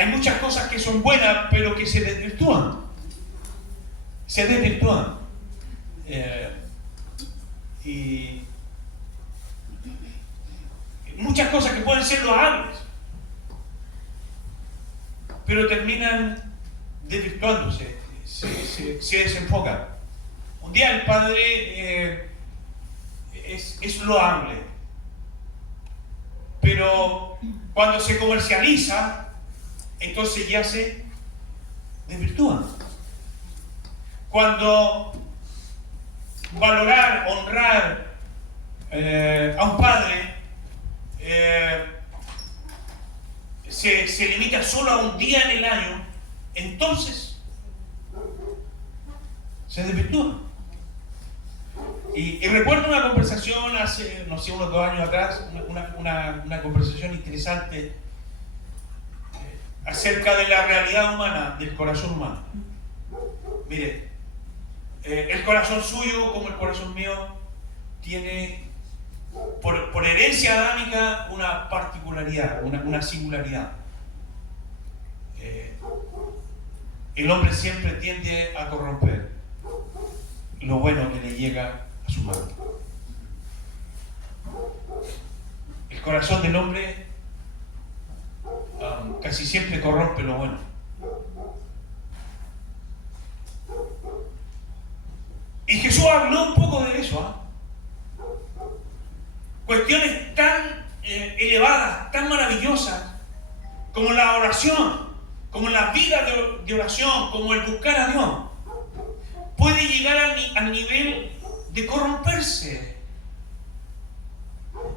hay muchas cosas que son buenas, pero que se desvirtúan. Se desvirtúan. Y muchas cosas que pueden ser loables, pero terminan desvirtuándose, se desenfocan. Un día el padre es loable, pero cuando se comercializa, entonces ya se desvirtúa. Cuando valorar, honrar a un padre se limita solo a un día en el año, entonces se desvirtúa. Y recuerdo una conversación hace, no sé, unos 2 años atrás, una conversación interesante acerca de la realidad humana, del corazón humano. Mire, el corazón suyo como el corazón mío tiene por herencia adámica una particularidad, una singularidad. El hombre siempre tiende a corromper lo bueno que le llega a su mano. El corazón del hombre casi siempre corrompe lo bueno. Y Jesús habló un poco de eso. Cuestiones tan elevadas, tan maravillosas, como la oración, como la vida de oración, como el buscar a Dios, puede llegar al nivel de corromperse.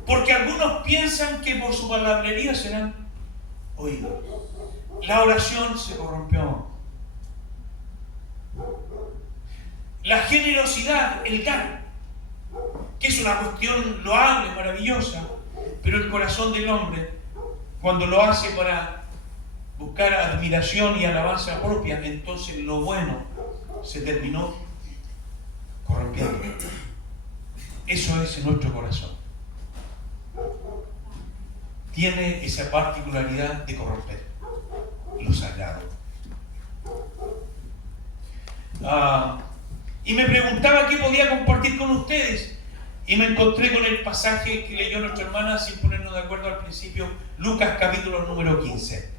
Porque algunos piensan que por su palabrería serán oídos. La oración se corrompió. La generosidad, el dar, que es una cuestión loable, maravillosa, pero el corazón del hombre, cuando lo hace para buscar admiración y alabanza propia, entonces lo bueno se terminó corrompiendo. Eso es en nuestro corazón. Tiene esa particularidad de corromper lo sagrado. Y me preguntaba qué podía compartir con ustedes. Y me encontré con el pasaje que leyó nuestra hermana, sin ponernos de acuerdo al principio, Lucas capítulo número 15.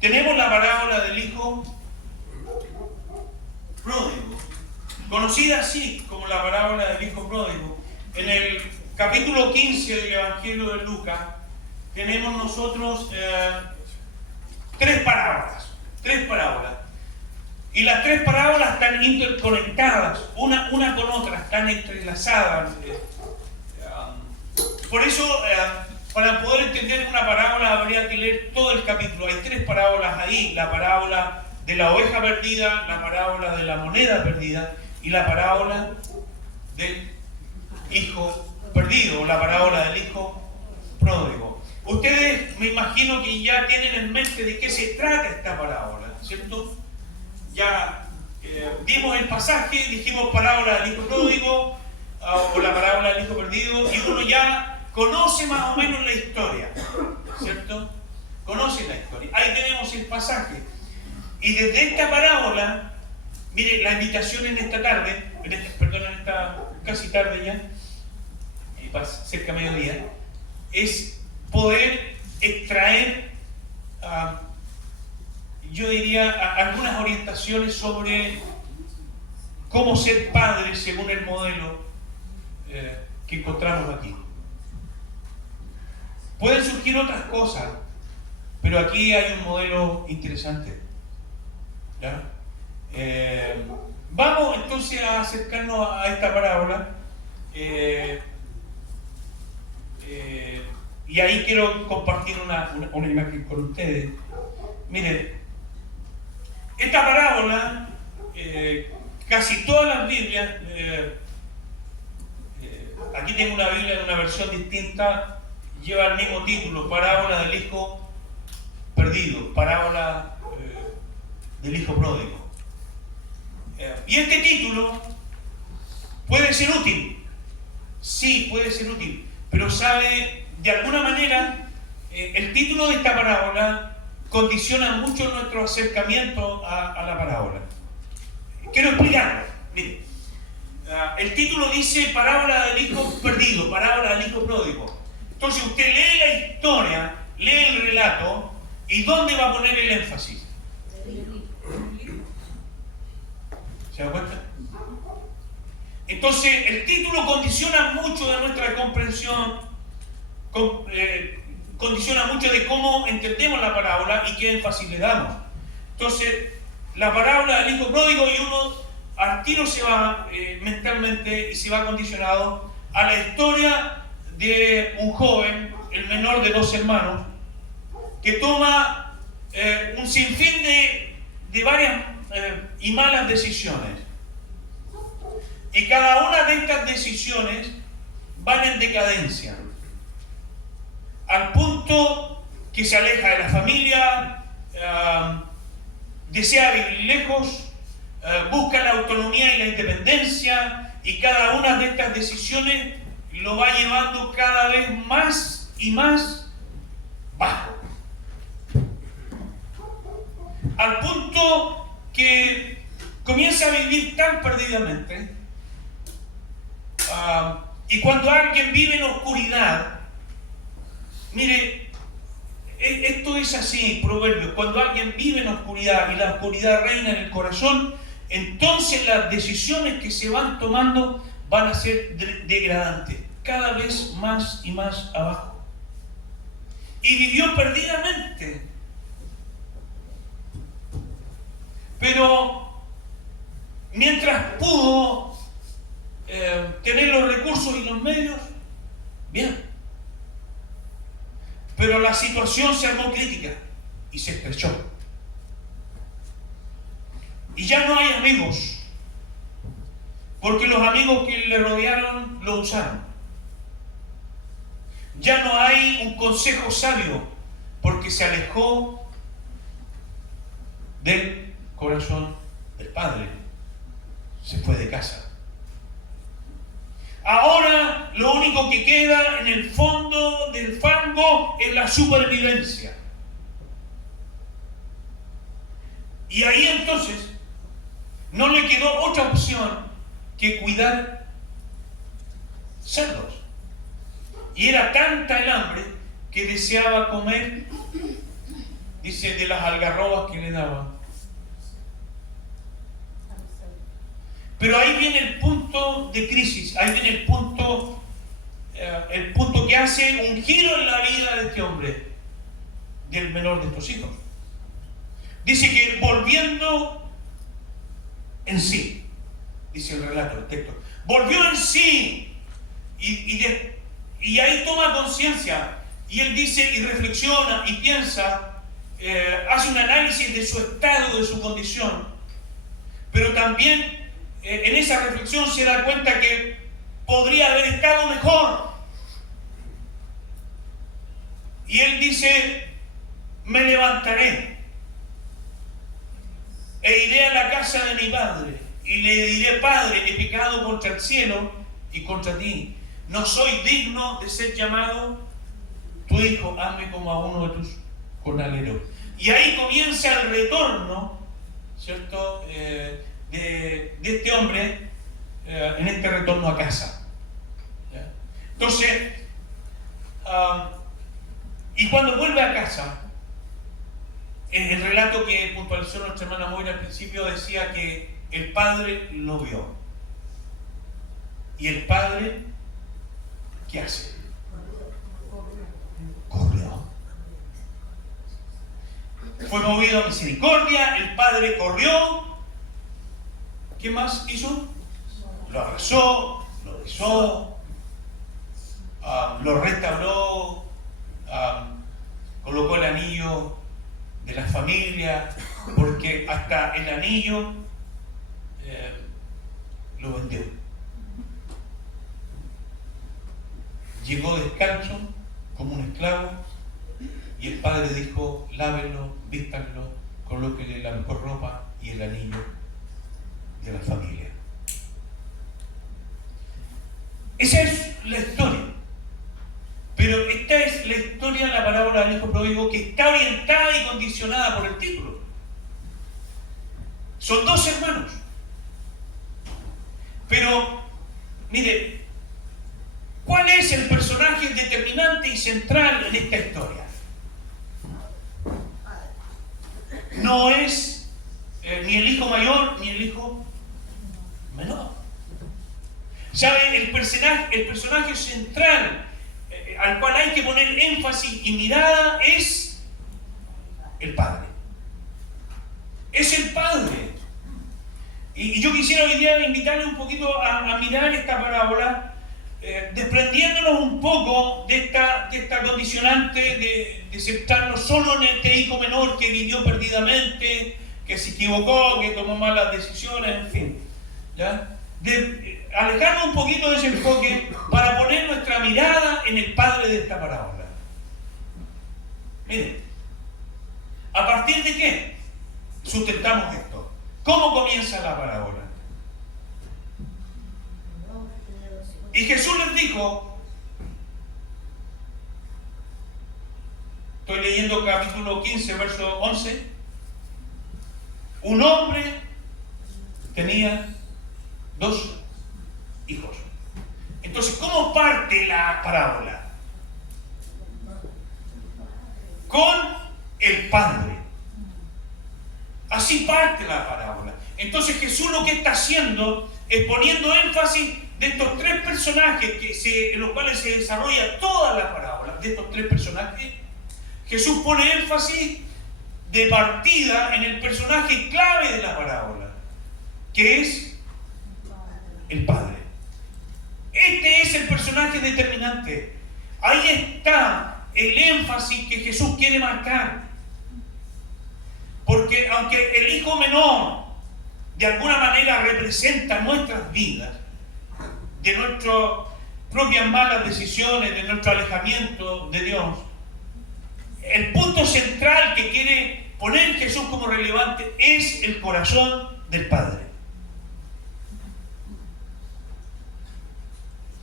Tenemos la parábola del hijo pródigo, conocida así como la parábola del hijo pródigo. En el capítulo 15 del Evangelio de Lucas tenemos nosotros 3 parábolas. Y las 3 parábolas están interconectadas, una con otra, están entrelazadas. Por eso, para poder entender una parábola habría que leer todo el capítulo. Hay 3 parábolas ahí: la parábola de la oveja perdida, la parábola de la moneda perdida y la parábola del hijo perdido, o la parábola del hijo pródigo. Ustedes me imagino que ya tienen en mente de qué se trata esta parábola, ¿cierto? Ya vimos el pasaje, dijimos parábola del hijo pródigo o la parábola del hijo perdido, y uno ya conoce más o menos la historia, ¿cierto? Conoce la historia. Ahí tenemos el pasaje. Y desde esta parábola, mire, la invitación en esta tarde, en esta casi tarde ya, cerca de mediodía, es poder extraer, yo diría, algunas orientaciones sobre cómo ser padre según el modelo que encontramos aquí. Pueden surgir otras cosas, pero aquí hay un modelo interesante. ¿Ya? Vamos entonces a acercarnos a esta parábola. Y ahí quiero compartir una imagen con ustedes. Miren, esta parábola, casi todas las Biblias, aquí tengo una Biblia de una versión distinta, lleva el mismo título: parábola del hijo perdido, parábola del hijo pródigo. Y este título puede ser útil, sí, puede ser útil, pero sabe, de alguna manera el título de esta parábola condiciona mucho nuestro acercamiento a la parábola. Quiero explicarlo. Mire, el título dice parábola del hijo perdido, parábola del hijo pródigo. Entonces usted lee la historia, lee el relato, ¿y dónde va a poner el énfasis? ¿Se da cuenta? Entonces el título condiciona mucho de nuestra comprensión, condiciona mucho de cómo entendemos la parábola y qué énfasis le damos. Entonces, la parábola del hijo pródigo, y uno al tiro se va mentalmente y se va condicionado a la historia de un joven, el menor de 2 hermanos, que toma un sinfín de varias y malas decisiones. Y cada una de estas decisiones van en decadencia, al punto que se aleja de la familia, desea vivir lejos, busca la autonomía y la independencia, y cada una de estas decisiones lo va llevando cada vez más y más bajo. Al punto que comienza a vivir tan perdidamente, y cuando alguien vive en oscuridad, mire, esto es así, Proverbios, cuando alguien vive en oscuridad y la oscuridad reina en el corazón, entonces las decisiones que se van tomando van a ser degradantes, cada vez más y más abajo. Y vivió perdidamente. Pero mientras pudo tener los recursos y los medios, bien. Pero la situación se armó crítica y se estrechó. Y ya no hay amigos, porque los amigos que le rodearon lo usaron. Ya no hay un consejo sabio, porque se alejó del corazón del Padre. Se fue de casa. Ahora lo único que queda en el fondo del fango es la supervivencia. Y ahí entonces no le quedó otra opción que cuidar cerdos. Y era tanta el hambre que deseaba comer, dice, de las algarrobas que le daban. Pero ahí viene el punto de crisis, ahí viene el punto que hace un giro en la vida de este hombre, del menor de estos hijos. Dice que volviendo en sí, dice el relato, el texto, volvió en sí y ahí toma conciencia, y él dice y reflexiona y piensa, hace un análisis de su estado, de su condición, pero también en esa reflexión se da cuenta que podría haber estado mejor. Y él dice, me levantaré e iré a la casa de mi padre y le diré, Padre, he pecado contra el cielo y contra ti. No soy digno de ser llamado tu hijo, hazme como a uno de tus jornaleros. Y ahí comienza el retorno, ¿cierto?, de este hombre en este retorno a casa. ¿Ya? Entonces, y cuando vuelve a casa, en el relato que puntualizó nuestra hermana Moira al principio decía que el padre lo vio. ¿Y el padre qué hace? Corrió. Fue movido a misericordia, el padre corrió. ¿Qué más hizo? Lo abrazó, lo besó, lo restauró, colocó el anillo de la familia, porque hasta el anillo lo vendió. Llegó descalzo como un esclavo y el padre dijo, lávenlo, vístanlo, colóquenle la mejor ropa y el anillo de la familia. Esa es la historia. Pero esta es la historia de la parábola del hijo pródigo que está orientada y condicionada por el título. Son dos hermanos. Pero, mire, ¿cuál es el personaje determinante y central en esta historia? No es ni el hijo mayor ni el hijo menor. ¿Sabe? El personaje central al cual hay que poner énfasis y mirada es el Padre. Es el Padre. Y yo quisiera hoy día invitarle un poquito a mirar esta parábola, desprendiéndonos un poco de esta condicionante de centrarnos solo en este hijo menor que vivió perdidamente, que se equivocó, que tomó malas decisiones, en fin. ¿Ya? De alejarnos un poquito de ese enfoque para poner nuestra mirada en el Padre de esta parábola. Miren, ¿a partir de qué sustentamos esto? ¿Cómo comienza la parábola? Y Jesús les dijo, estoy leyendo capítulo 15, verso 11, un hombre tenía 2 hijos. Entonces, ¿cómo parte la parábola? Con el Padre. Así parte la parábola. Entonces Jesús lo que está haciendo es poniendo énfasis de estos 3 personajes en los cuales se desarrolla toda la parábola. De estos 3 personajes, Jesús pone énfasis de partida en el personaje clave de la parábola, que es el Padre. Este es el personaje determinante. Ahí está el énfasis que Jesús quiere marcar. Porque aunque el hijo menor de alguna manera representa nuestras vidas, de nuestras propias malas decisiones, de nuestro alejamiento de Dios, el punto central que quiere poner Jesús como relevante es el corazón del Padre.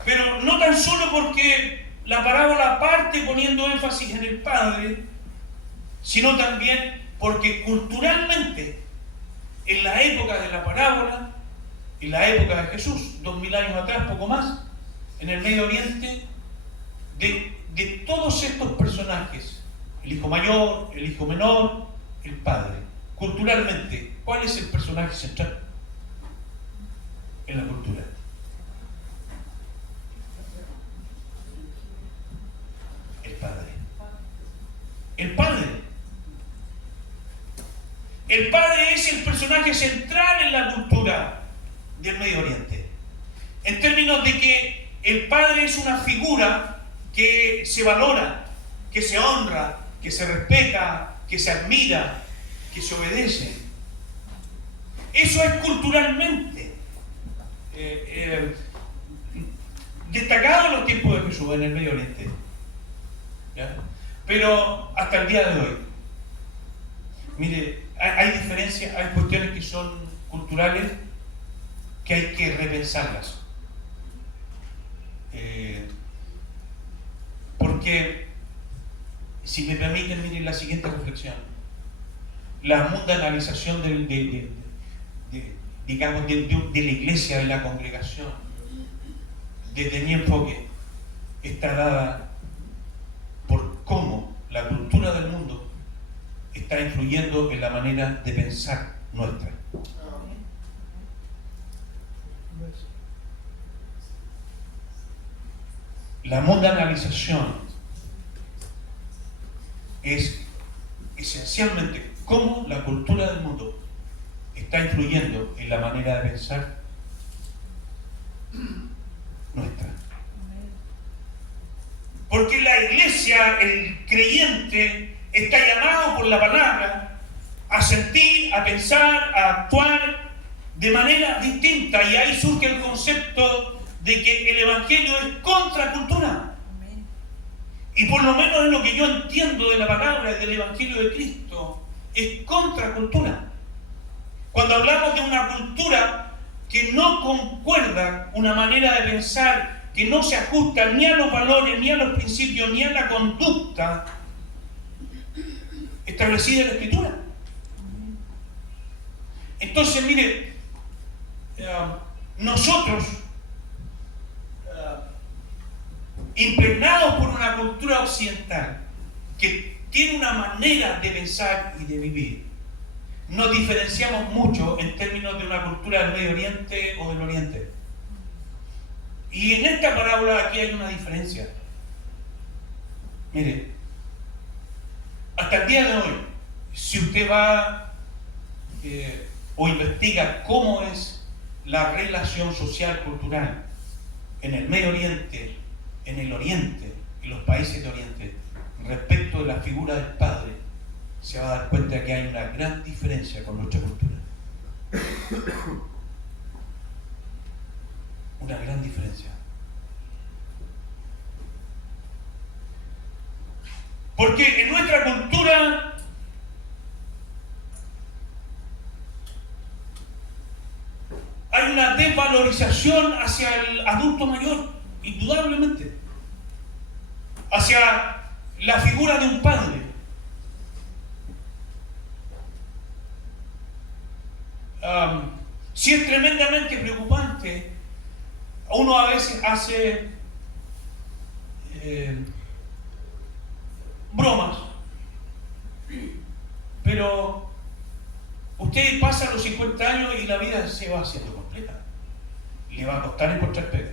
Pero no tan solo porque la parábola parte poniendo énfasis en el Padre, sino también porque culturalmente, en la época de la parábola, en la época de Jesús, 2000 años atrás, poco más, en el Medio Oriente, de todos estos personajes, el hijo mayor, el hijo menor, el Padre, culturalmente, ¿cuál es el personaje central en la cultura? El Padre. El Padre. El Padre es el personaje central en la cultura del Medio Oriente. En términos de que el Padre es una figura que se valora, que se honra, que se respeta, que se admira, que se obedece. Eso es culturalmente destacado en los tiempos de Jesús en el Medio Oriente. ¿Ya? Pero hasta el día de hoy, mire, hay diferencias, hay cuestiones que son culturales que hay que repensarlas. Porque, si me permiten, miren la siguiente reflexión. La mundanalización digamos, de la iglesia, de la congregación, desde mi enfoque, está dada por cómo la cultura del mundo está influyendo en la manera de pensar nuestra. La mundanalización es esencialmente cómo la cultura del mundo está influyendo en la manera de pensar nuestra. Porque la iglesia, el creyente, está llamado por la palabra a sentir, a pensar, a actuar de manera distinta, y ahí surge el concepto de que el evangelio es contracultura. Y por lo menos en lo que yo entiendo de la palabra del evangelio de Cristo, es contracultura. Cuando hablamos de una cultura que no concuerda, una manera de pensar que no se ajusta ni a los valores, ni a los principios, ni a la conducta establecida en la Escritura. Entonces, mire, nosotros, impregnados por una cultura occidental que tiene una manera de pensar y de vivir, nos diferenciamos mucho en términos de una cultura del Medio Oriente o del Oriente. Y en esta parábola aquí hay una diferencia. Mire, hasta el día de hoy, si usted va o investiga cómo es la relación social cultural en el Medio Oriente, en el Oriente, en los países de Oriente, respecto de la figura del padre, se va a dar cuenta que hay una gran diferencia con nuestra cultura. Una gran diferencia. Porque en nuestra cultura hay una desvalorización hacia el adulto mayor, indudablemente, hacia la figura de un padre. Sí, es tremendamente preocupante. Uno a veces hace bromas, pero usted pasa los 50 años y la vida se va haciendo completa. Le va a costar encontrar pega.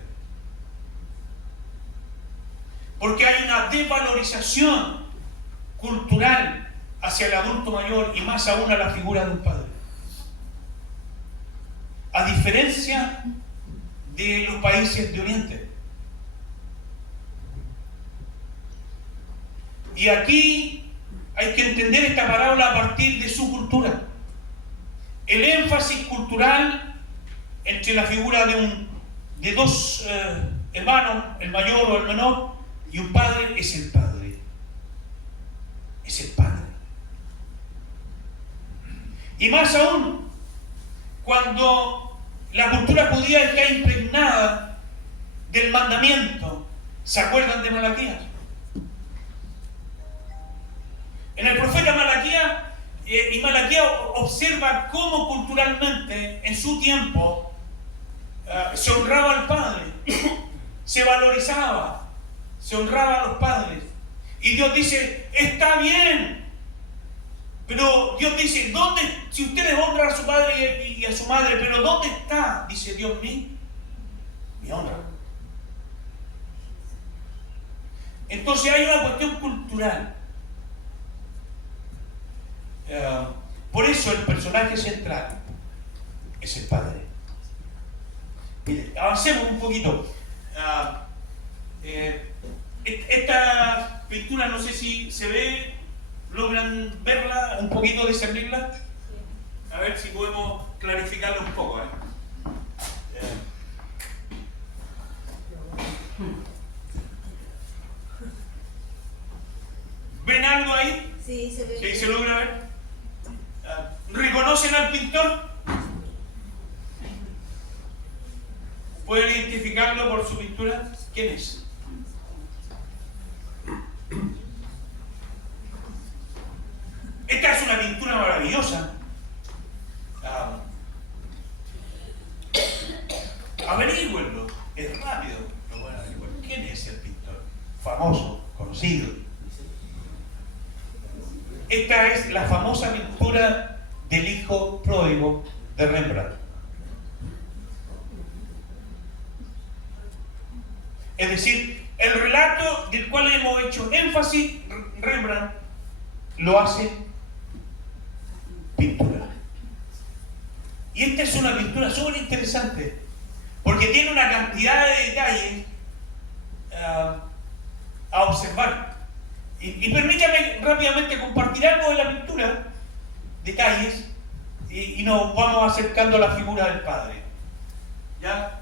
Porque hay una desvalorización cultural hacia el adulto mayor y más aún a la figura de un padre. A diferencia de los países de Oriente. Y aquí hay que entender esta parábola a partir de su cultura. El énfasis cultural entre la figura de dos hermanos, el mayor o el menor, y un padre es el padre. Es el padre. Y más aún, cuando la cultura judía está impregnada del mandamiento, ¿se acuerdan de Malaquías? En el profeta Malaquías, y Malaquías observa cómo culturalmente en su tiempo se honraba al padre, se valorizaba, se honraba a los padres. Y Dios dice, está bien, pero Dios dice, ¿dónde? Si ustedes honran a su padre y a su madre, pero ¿dónde está? Dice Dios, mi honra. Entonces hay una cuestión cultural. Por eso el personaje central es el padre. Mire, avancemos un poquito. Esta pintura, no sé si se ve, logran verla, un poquito discernirla. A ver si podemos clarificarla un poco. ¿Ven algo ahí? Sí, se ve. ¿Sí se logra ver? ¿Reconocen al pintor? ¿Pueden identificarlo por su pintura? ¿Quién es? Esta es una pintura maravillosa. Averígüenlo, es rápido. ¿Quién es el pintor? Famoso, conocido. Esta es la famosa pintura del hijo pródigo de Rembrandt. Es decir, el relato del cual hemos hecho énfasis, Rembrandt lo hace pintura. Y esta es una pintura súper interesante, porque tiene una cantidad de detalles a observar. Y permítame rápidamente compartir algo de la pintura, detalles, y nos vamos acercando a la figura del padre. ¿Ya?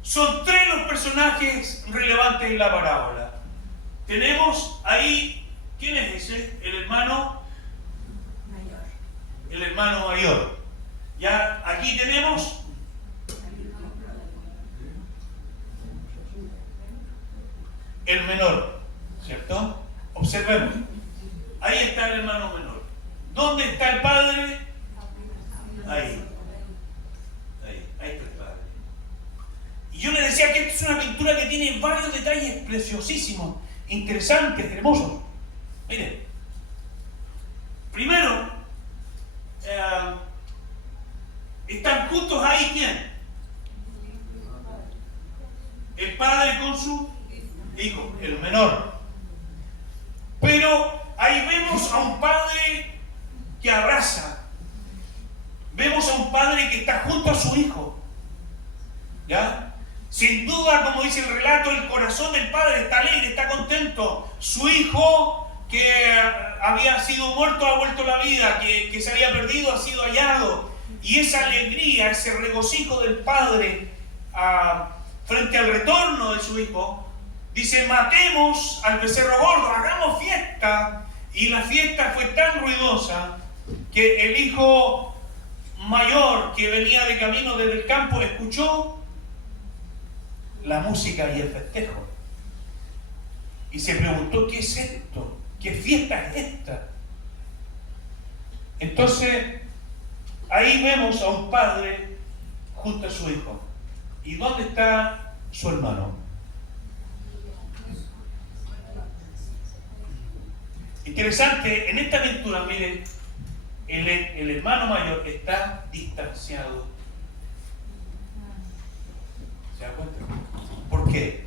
Son tres los personajes relevantes en la parábola. Tenemos ahí, ¿quién es ese? El hermano mayor. El hermano mayor. Ya, aquí tenemos el menor, ¿cierto? Observemos. Ahí está el hermano menor. ¿Dónde está el padre? Ahí. Ahí está el padre. Y yo le decía que esta es una pintura que tiene varios detalles preciosísimos, interesantes, hermosos. Miren, primero, están juntos ahí, ¿quién? El padre con su hijo, el menor. Pero ahí vemos a un padre que abraza. Vemos a un padre que está junto a su hijo. ¿Ya? Sin duda, como dice el relato, el corazón del padre está alegre, está contento. Su hijo, que había sido muerto, ha vuelto a la vida, que se había perdido, ha sido hallado. Y esa alegría, ese regocijo del padre frente al retorno de su hijo, dice: matemos al becerro gordo, hagamos fiesta. Y la fiesta fue tan ruidosa que el hijo mayor, que venía de camino desde el campo, escuchó la música y el festejo. Y se preguntó: ¿qué es esto? ¿Qué fiesta es esta? Entonces, ahí vemos a un padre junto a su hijo. ¿Y dónde está su hermano? Interesante, en esta aventura, miren, el hermano mayor está distanciado. ¿Se da cuenta? ¿Por qué?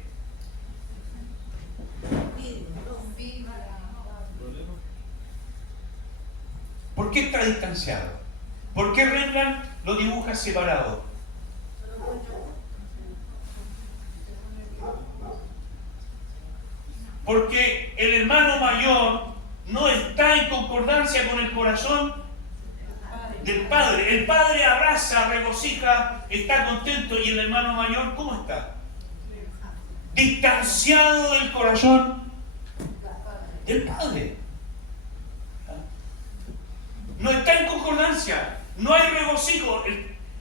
¿Por qué está distanciado? ¿Por qué Rembrandt lo dibuja separado? Porque el hermano mayor no está en concordancia con el corazón del padre. El padre abraza, regocija, está contento, y el hermano mayor, ¿cómo está? Distanciado del corazón del padre. No está en concordancia, no hay regocijo.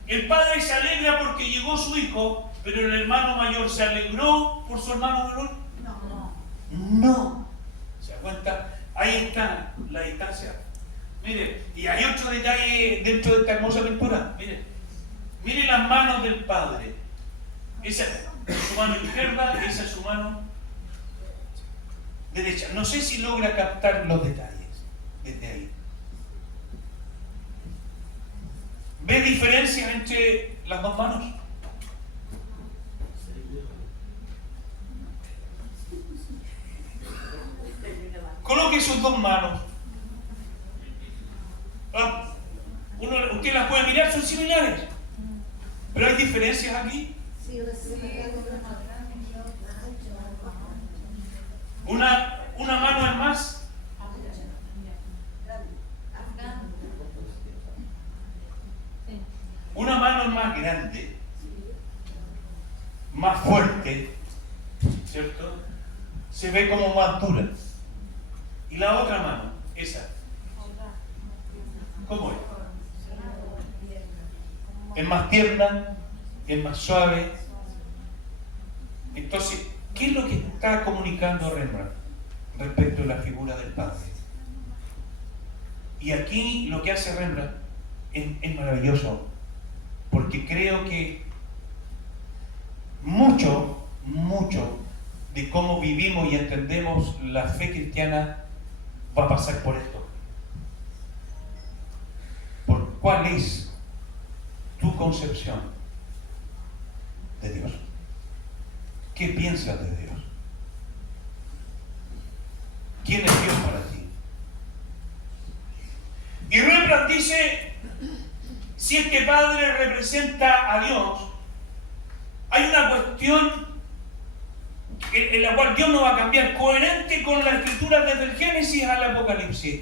El padre se alegra porque llegó su hijo, pero el hermano mayor se alegró por su hermano menor. No. ¿Se da cuenta? Ahí está la distancia. Mire, y hay otro detalle dentro de esta hermosa pintura. Mire las manos del padre. Esa es su mano izquierda, esa es su mano derecha. No sé si logra captar los detalles desde ahí. ¿Ve diferencias entre las dos manos? Coloque sus dos manos. Usted las puede mirar, son similares. Pero hay diferencias aquí. Una mano es más. Una mano es más grande, más fuerte, ¿cierto? Se ve como más dura. Y la otra mano, esa, ¿cómo es? Es más tierna, es más suave. Entonces, ¿qué es lo que está comunicando Rembrandt respecto a la figura del padre? Y aquí lo que hace Rembrandt es maravilloso, porque creo que mucho de cómo vivimos y entendemos la fe cristiana va a pasar por esto. ¿Por cuál es tu concepción de Dios? ¿Qué piensas de Dios? ¿Quién es Dios para ti? Y Rembrandt dice: si este padre representa a Dios, hay una cuestión en la cual Dios no va a cambiar, coherente con la escritura desde el Génesis al Apocalipsis.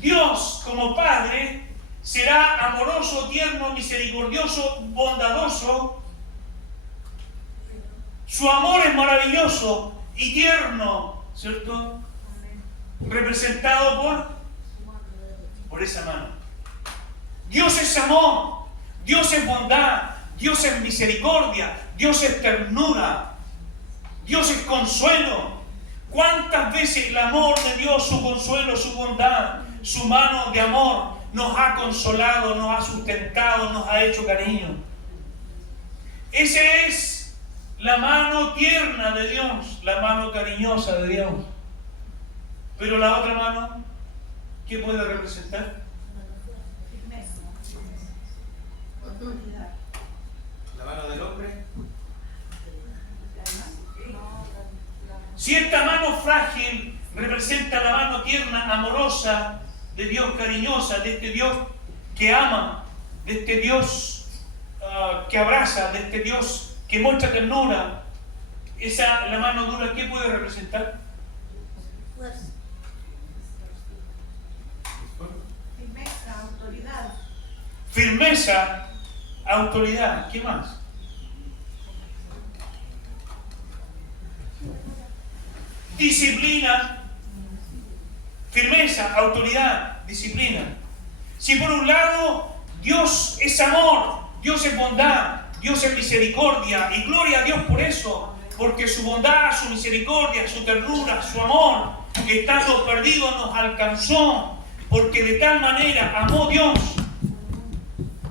Dios, como Padre, será amoroso, tierno, misericordioso, bondadoso. Su amor es maravilloso y tierno, ¿cierto? Representado por esa mano. Dios es amor, Dios es bondad, Dios es misericordia, Dios es ternura, Dios es consuelo, ¿Cuántas veces el amor de Dios, su consuelo, su bondad, su mano de amor nos ha consolado, nos ha sustentado, nos ha hecho cariño? Esa es la mano tierna de Dios, la mano cariñosa de Dios. Pero la otra mano, ¿qué puede representar? La mano del hombre. Si esta mano frágil representa la mano tierna, amorosa de Dios, cariñosa, de este Dios que ama, de este Dios que abraza, de este Dios que muestra ternura, la mano dura, ¿qué puede representar? Firmeza, autoridad. Firmeza, autoridad, ¿qué más? Disciplina, firmeza, autoridad, disciplina. Si por un lado Dios es amor, Dios es bondad, Dios es misericordia, y gloria a Dios por eso, porque su bondad, su misericordia, su ternura, su amor, que estando perdidos nos alcanzó, porque de tal manera amó Dios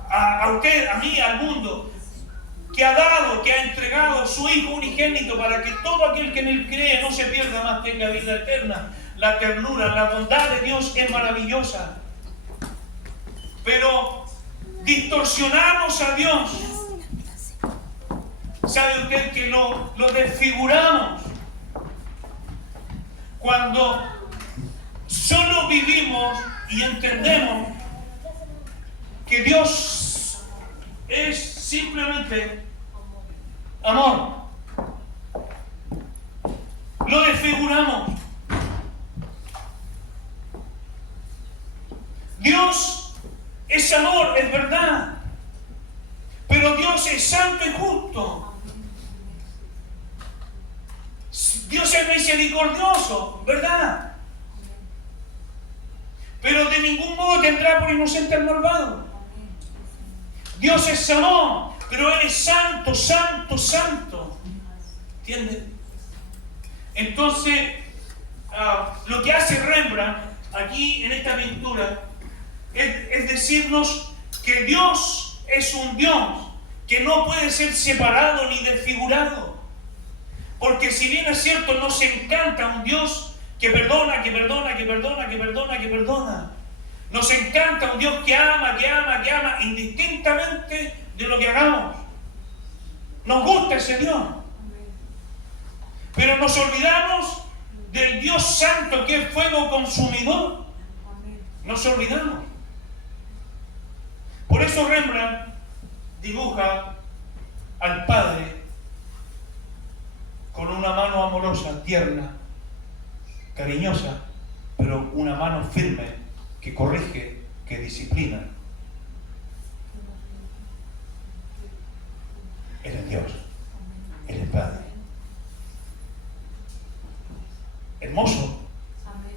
a usted, a mí, al mundo, que ha dado, que ha entregado su Hijo unigénito para que todo aquel que en Él cree no se pierda, más tenga vida eterna. La ternura, la bondad de Dios es maravillosa. Pero distorsionamos a Dios. ¿Sabe usted que lo desfiguramos? Cuando solo vivimos y entendemos que Dios es simplemente amor, lo desfiguramos. Dios es amor, es verdad, pero Dios es santo y justo. Dios es misericordioso, ¿verdad? Pero de ningún modo tendrá por inocente al malvado. Dios es amor, pero Él es santo, santo, santo. ¿Entiendes? Entonces, lo que hace Rembrandt aquí en esta pintura es decirnos que Dios es un Dios que no puede ser separado ni desfigurado. Porque si bien es cierto, nos encanta un Dios que perdona, que perdona, que perdona, que perdona, que perdona. Nos encanta un Dios que ama, que ama, que ama, indistintamente de lo que hagamos. Nos gusta ese Dios. Pero nos olvidamos del Dios santo que es fuego consumidor. Nos olvidamos. Por eso Rembrandt dibuja al Padre con una mano amorosa, tierna, cariñosa, pero una mano firme que corrige, que disciplina. Él es Dios, Él es Padre. Hermoso,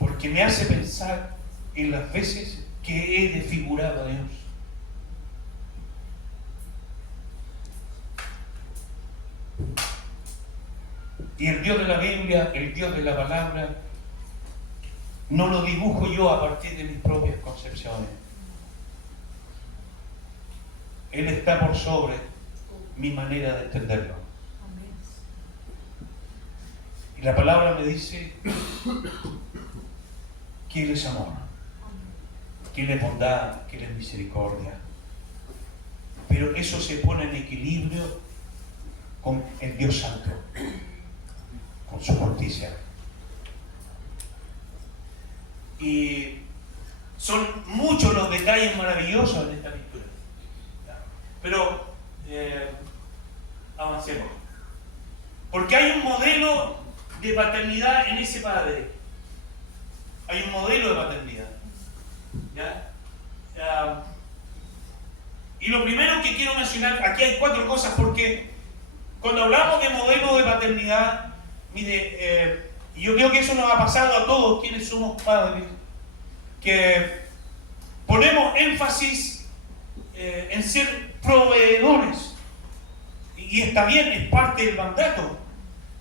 porque me hace pensar en las veces que he desfigurado a Dios. Y el Dios de la Biblia, el Dios de la palabra, no lo dibujo yo a partir de mis propias concepciones. Él está por sobre mi manera de entenderlo. Y la palabra me dice que Él es amor, que Él es bondad, que Él es misericordia. Pero eso se pone en equilibrio con el Dios Santo, con su justicia. Y son muchos los detalles maravillosos de esta pintura. Pero avancemos. Porque hay un modelo de paternidad en ese padre. Hay un modelo de paternidad. ¿Ya? Y lo primero que quiero mencionar, aquí hay 4 cosas, porque cuando hablamos de modelo de paternidad, mire, yo creo que eso nos ha pasado a todos quienes somos padres, que ponemos énfasis en ser proveedores, y está bien, es parte del mandato,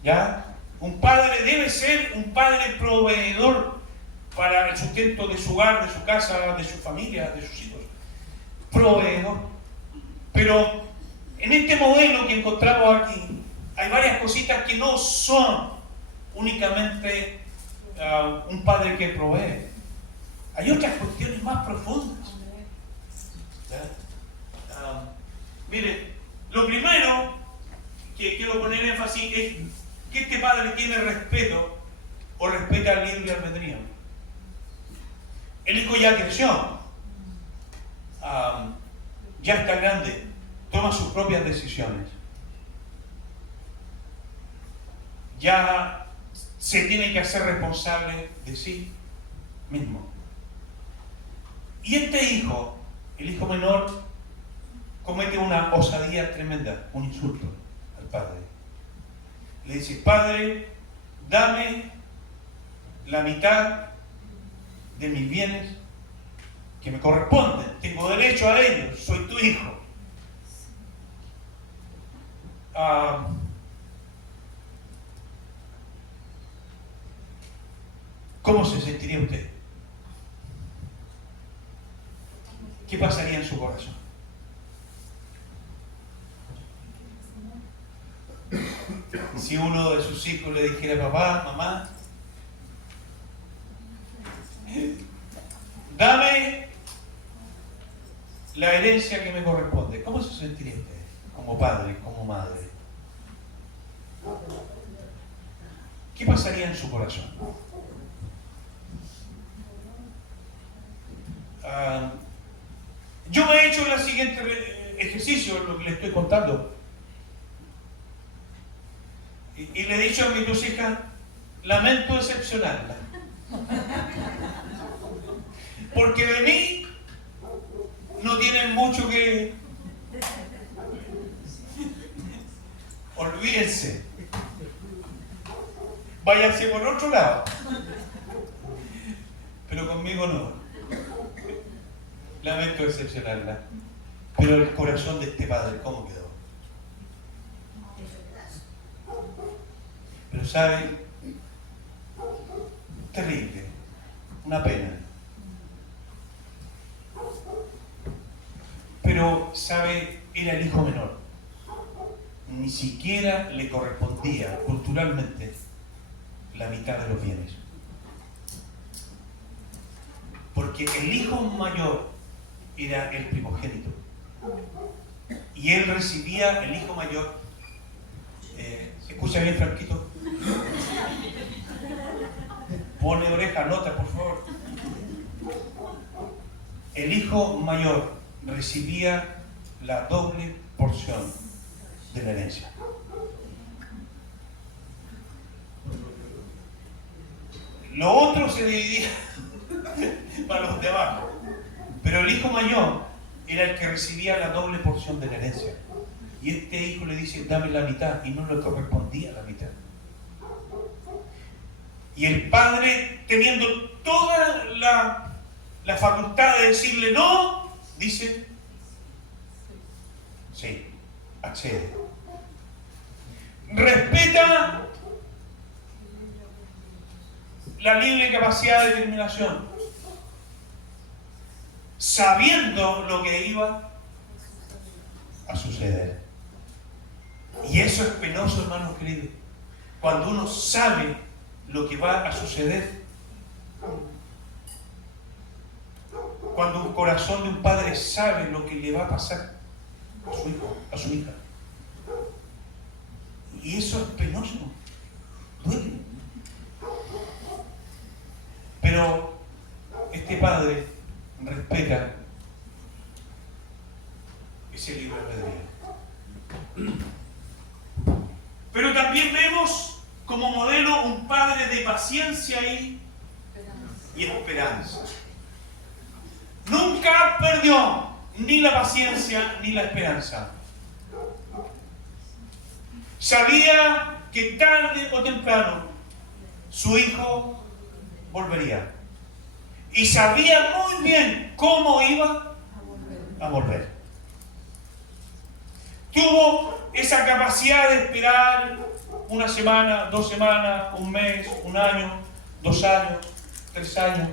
¿ya? Un padre debe ser un padre proveedor para el sustento de su hogar, de su casa, de su familia, de sus hijos. Proveedor. Pero en este modelo que encontramos aquí, hay varias cositas que no son únicamente un padre que provee. Hay otras cuestiones más profundas. Mire, lo primero que quiero poner énfasis es que este padre tiene respeto o respeta al libre albedrío. El hijo ya creció, ya está grande, toma sus propias decisiones. Ya se tiene que hacer responsable de sí mismo. Y este hijo, el hijo menor, comete una osadía tremenda, un insulto al padre. Le dice: Padre, dame la mitad de mis bienes que me corresponden. Tengo derecho a ellos, soy tu hijo. ¿Cómo se sentiría usted? ¿Qué pasaría en su corazón? Si uno de sus hijos le dijera: papá, mamá, dame la herencia que me corresponde, ¿cómo se sentiría usted como padre, como madre? ¿Qué pasaría en su corazón? Yo me he hecho el siguiente ejercicio, lo que le estoy contando. Y le he dicho a mis dos hijas: lamento decepcionarla. Porque de mí no tienen mucho que... Olvídense. Váyanse por otro lado. Pero conmigo no. Lamento decepcionarla. Pero el corazón de este padre, ¿cómo quedó? Pero ¿sabe? Terrible. Una pena. Pero, ¿sabe? Era el hijo menor. Ni siquiera le correspondía culturalmente la mitad de los bienes. Porque el hijo mayor era el primogénito. Y él recibía, el hijo mayor, ¿se escucha bien, Franquito? Pone oreja, nota, por favor. El hijo mayor recibía la doble porción de la herencia. Lo otro se dividía para los de abajo. Pero el hijo mayor era el que recibía la doble porción de la herencia. Y este hijo le dice: dame la mitad, y no le correspondía la mitad. Y el padre, teniendo toda la facultad de decirle no, dice: sí, accede. Respeta la libre capacidad de determinación, sabiendo lo que iba a suceder. Y eso es penoso, hermanos queridos. Cuando uno sabe lo que va a suceder. Cuando un corazón de un padre sabe lo que le va a pasar a su hijo, a su hija. Y eso es penoso. Duele. Pero este padre respeta ese libre albedrío. Pero también vemos como modelo un padre de paciencia y esperanza. Nunca perdió ni la paciencia ni la esperanza. Sabía que tarde o temprano su hijo volvería. Y sabía muy bien cómo iba a volver. Tuvo esa capacidad de esperar una semana, 2 semanas, un mes, un año, 2 años, 3 años.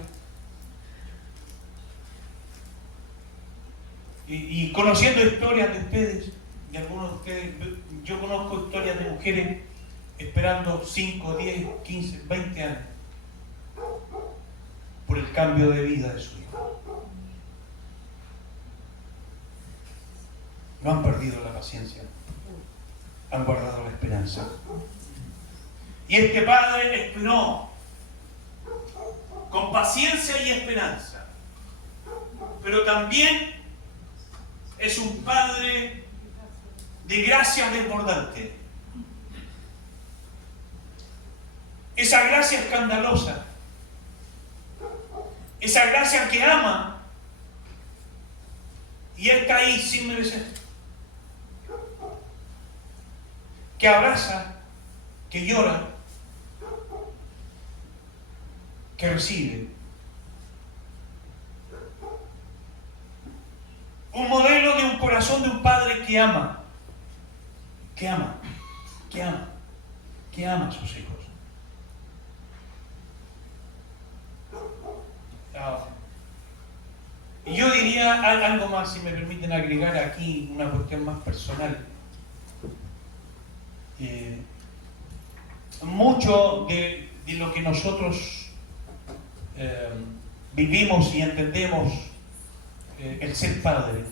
Y conociendo historias de ustedes, de algunos de ustedes, yo conozco historias de mujeres esperando 5, 10, 15, 20 años por el cambio de vida de su hijo. No han perdido la paciencia, han guardado la esperanza. Y este padre esperó con paciencia y esperanza, pero también es un padre de gracia desbordante. Esa gracia escandalosa, esa gracia que ama y está ahí sin merecer, que abraza, que llora, que recibe. Un modelo de un corazón de un padre que ama, que ama, que ama, que ama a sus hijos. Y yo diría algo más, si me permiten agregar aquí una cuestión más personal. Mucho de lo que nosotros vivimos y entendemos el ser padre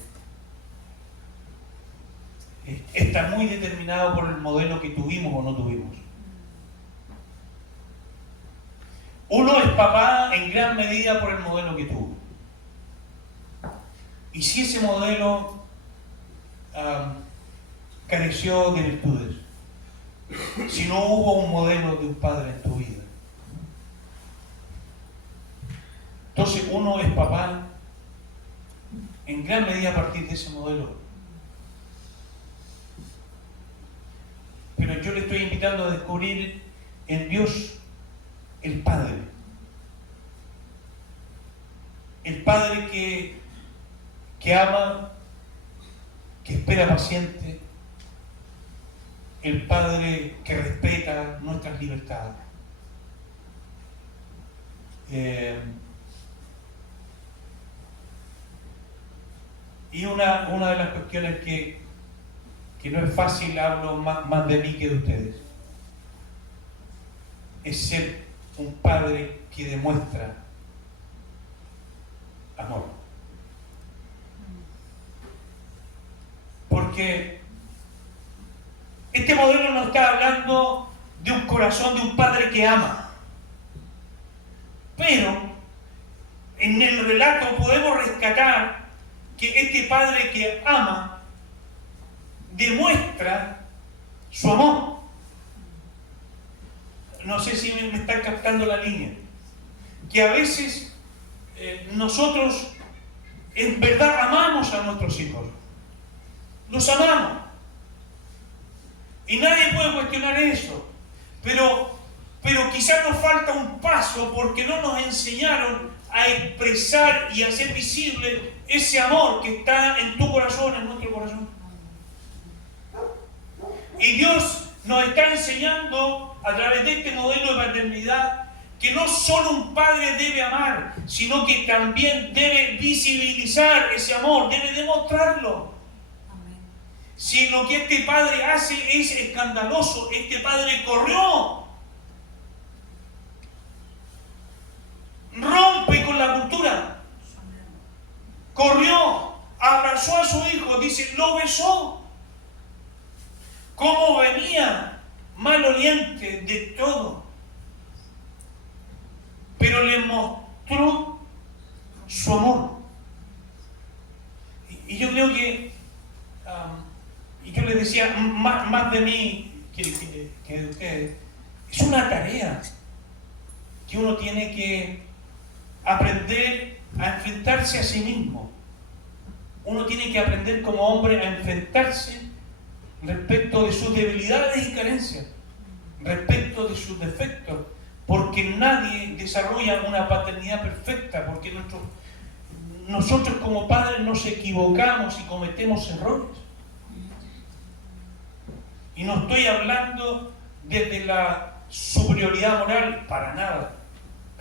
está muy determinado por el modelo que tuvimos o no tuvimos. Uno es papá en gran medida por el modelo que tuvo. Y si ese modelo careció de virtudes, si no hubo un modelo de un padre en tu vida, entonces uno es papá en gran medida a partir de ese modelo. Pero yo le estoy invitando a descubrir en Dios el Padre. El Padre que ama, que espera paciente. El Padre que respeta nuestras libertades. Y una de las cuestiones que no es fácil, hablo más de mí que de ustedes, es ser un padre que demuestra amor. Porque este modelo nos está hablando de un corazón de un padre que ama. Pero en el relato podemos rescatar que este padre que ama demuestra su amor. No sé si me están captando la línea. Que a veces nosotros en verdad amamos a nuestros hijos. Los amamos. Y nadie puede cuestionar eso. Pero quizás nos falta un paso porque no nos enseñaron a expresar y a hacer visible ese amor que está en tu corazón, en nuestro corazón. Y Dios nos está enseñando a través de este modelo de paternidad que no solo un padre debe amar, sino que también debe visibilizar ese amor, debe demostrarlo. Amén. Si lo que este padre hace es escandaloso, este padre corrió, rompe con la cultura, corrió, abrazó a su hijo, dice, lo besó. Cómo venía maloliente de todo, pero le mostró su amor. Y yo creo que, y yo les decía, más de mí que de ustedes, es una tarea que uno tiene que aprender a enfrentarse a sí mismo. Uno tiene que aprender como hombre a enfrentarse respecto de sus debilidades y carencias, respecto de sus defectos, porque nadie desarrolla una paternidad perfecta, porque nosotros como padres nos equivocamos y cometemos errores. Y no estoy hablando desde la superioridad moral, para nada.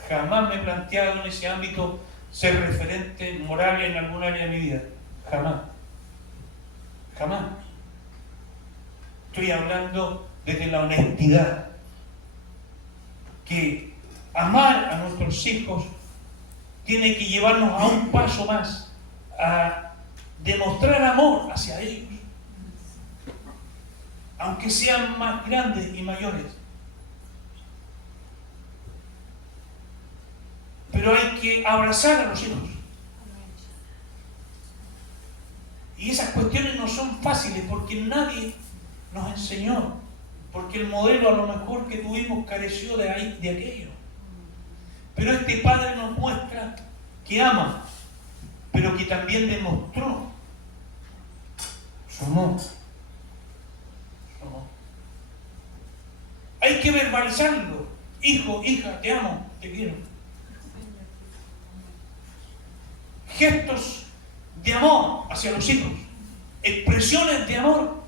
Jamás me he planteado en ese ámbito ser referente moral en algún área de mi vida. Jamás. Jamás. Estoy hablando desde la honestidad. Que amar a nuestros hijos tiene que llevarnos a un paso más, a demostrar amor hacia ellos, aunque sean más grandes y mayores. Pero hay que abrazar a los hijos. Y esas cuestiones no son fáciles porque nadie nos enseñó, porque el modelo a lo mejor que tuvimos careció de aquello. Pero este Padre nos muestra que ama, pero que también demostró su amor. Su amor. Hay que verbalizarlo. Hijo, hija, te amo, te quiero. Gestos de amor hacia los hijos, expresiones de amor.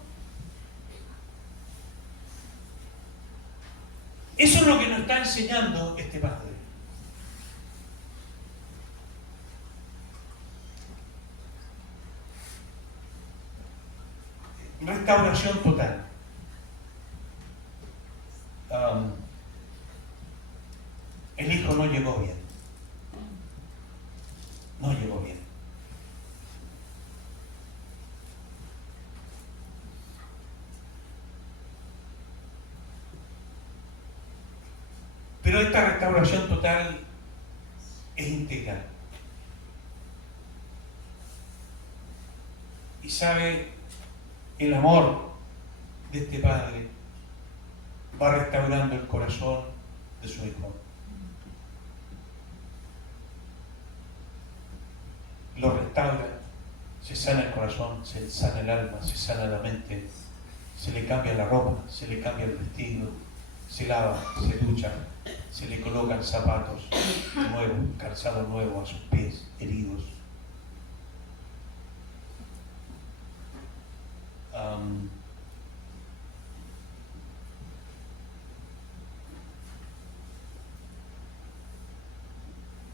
Eso es lo que nos está enseñando este Padre. Restauración total. El hijo no llegó bien. No llegó bien. Pero esta restauración total es integral. Y sabe, el amor de este Padre va restaurando el corazón de su hijo. Lo restaura, se sana el corazón, se sana el alma, se sana la mente, se le cambia la ropa, se le cambia el vestido, se lava, se ducha, se le colocan zapatos nuevos, calzado nuevo a sus pies heridos.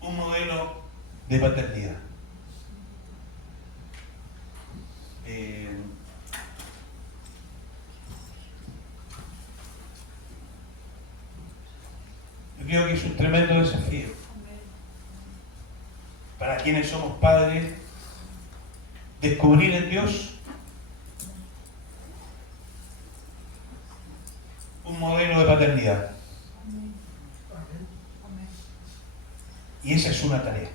Un modelo de paternidad. Yo creo que es un tremendo desafío para quienes somos padres descubrir en Dios un modelo de paternidad. Y esa es una tarea.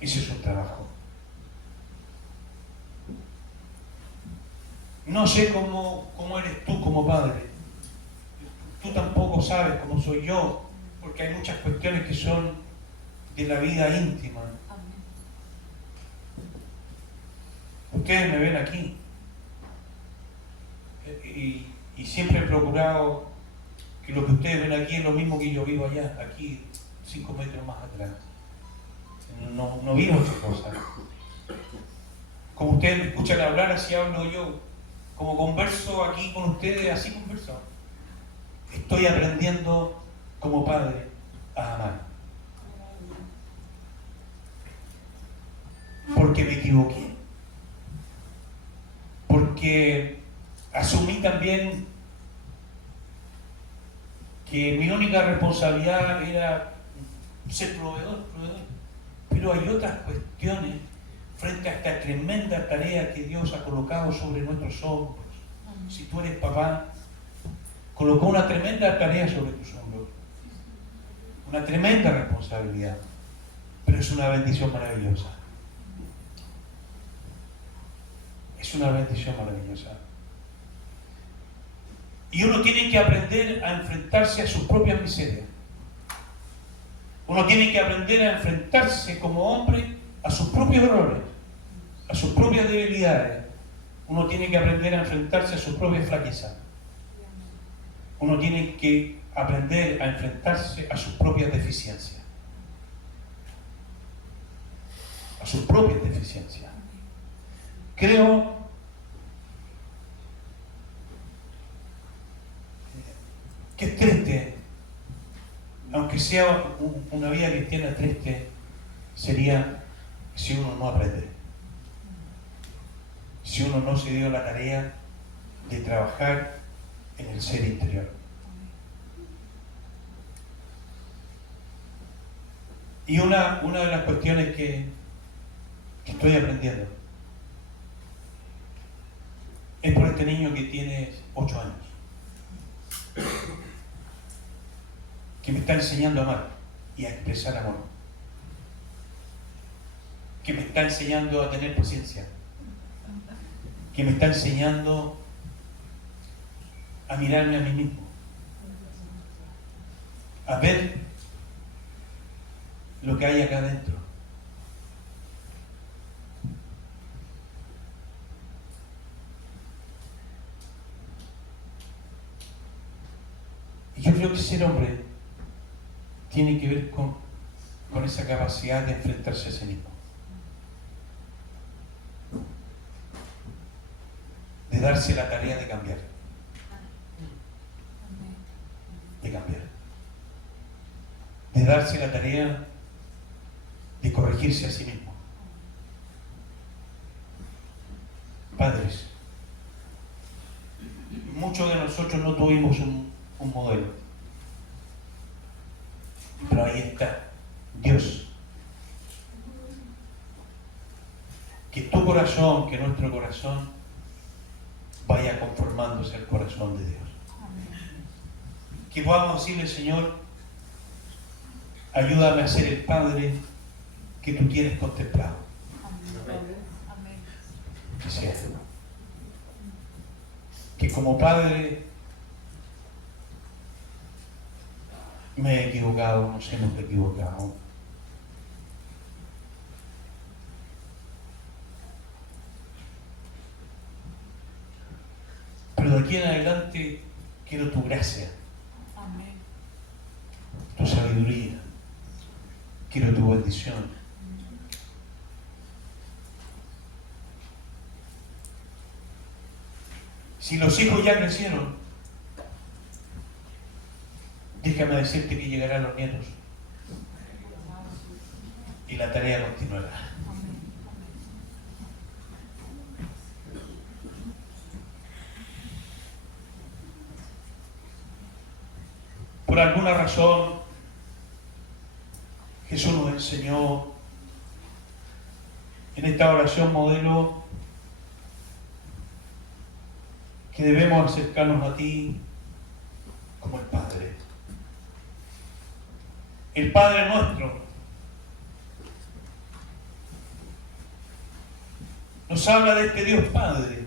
Ese es un trabajo. No sé cómo eres tú como padre. Tú tampoco sabes cómo soy yo, porque hay muchas cuestiones que son de la vida íntima. Ustedes me ven aquí. Y siempre he procurado que lo que ustedes ven aquí es lo mismo que yo vivo allá, aquí 5 metros más atrás. No vivo otra cosa. Como ustedes me escuchan hablar, así hablo yo. Como converso aquí con ustedes, así converso. Estoy aprendiendo como padre a amar. Porque me equivoqué. Porque asumí también que mi única responsabilidad era ser proveedor. Pero hay otras cuestiones frente a esta tremenda tarea que Dios ha colocado sobre nuestros hombros. Si tú eres papá, colocó una tremenda tarea sobre tus hombros. Una tremenda responsabilidad. Pero es una bendición maravillosa. Es una bendición maravillosa. Y uno tiene que aprender a enfrentarse a sus propias miserias. Uno tiene que aprender a enfrentarse como hombre a sus propios errores, a sus propias debilidades. Uno tiene que aprender a enfrentarse a sus propias flaquezas. Uno tiene que aprender a enfrentarse a sus propias deficiencias. A sus propias deficiencias. Creo aunque sea una vida cristiana triste, sería si uno no aprende. Si uno no se dio la tarea de trabajar en el ser interior. Y una de las cuestiones que estoy aprendiendo es por este niño que tiene 8 años, que me está enseñando a amar y a expresar amor, que me está enseñando a tener paciencia, que me está enseñando a mirarme a mí mismo, a ver lo que hay acá adentro. Y yo creo que ser hombre tiene que ver con esa capacidad de enfrentarse a sí mismo, de darse la tarea de cambiar, de darse la tarea de corregirse a sí mismo. Padres, muchos de nosotros no tuvimos un modelo, pero ahí está Dios. Que tu corazón, que nuestro corazón vaya conformándose al corazón de Dios. Que podamos decirle: Señor, ayúdame a ser el Padre que tú tienes contemplado. Que sea. Que como Padre me he equivocado, nos hemos equivocado. Pero de aquí en adelante quiero tu gracia, tu sabiduría, quiero tu bendición. Si los hijos ya crecieron, déjame decirte que llegarán los nietos y la tarea continuará. Por alguna razón, Jesús nos enseñó en esta oración modelo que debemos acercarnos a ti como el Padre. El Padre nuestro nos habla de este Dios Padre.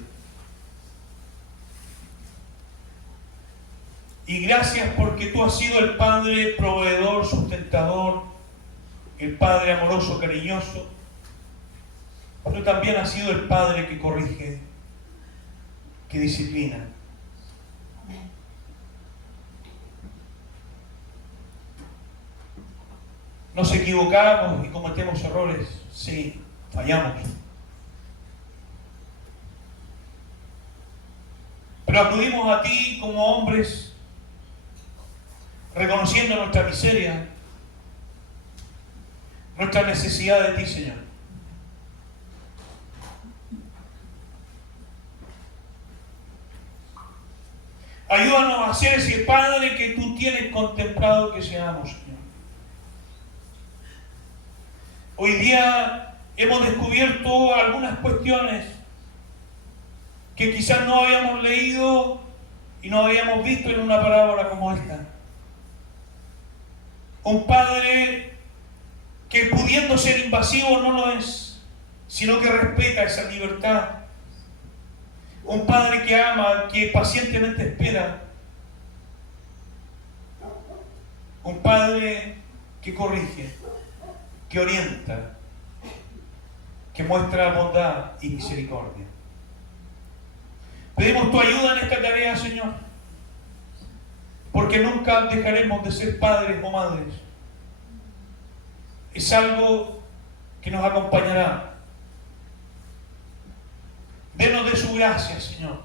Y gracias porque tú has sido el Padre proveedor, sustentador, el Padre amoroso, cariñoso, pero también has sido el Padre que corrige, que disciplina. Nos equivocamos y cometemos errores, sí, fallamos. Pero acudimos a ti como hombres, reconociendo nuestra miseria, nuestra necesidad de ti, Señor. Ayúdanos a ser ese Padre que tú tienes contemplado que seamos, Señor. Hoy día hemos descubierto algunas cuestiones que quizás no habíamos leído y no habíamos visto en una parábola como esta. Un Padre que, pudiendo ser invasivo, no lo es, sino que respeta esa libertad. Un Padre que ama, que pacientemente espera. Un Padre que corrige, que orienta, que muestra bondad y misericordia. Pedimos tu ayuda en esta tarea, Señor, porque nunca dejaremos de ser padres o madres. Es algo que nos acompañará. Denos de su gracia, Señor.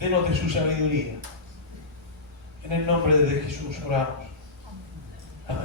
Denos de su sabiduría. En el nombre de Jesús oramos.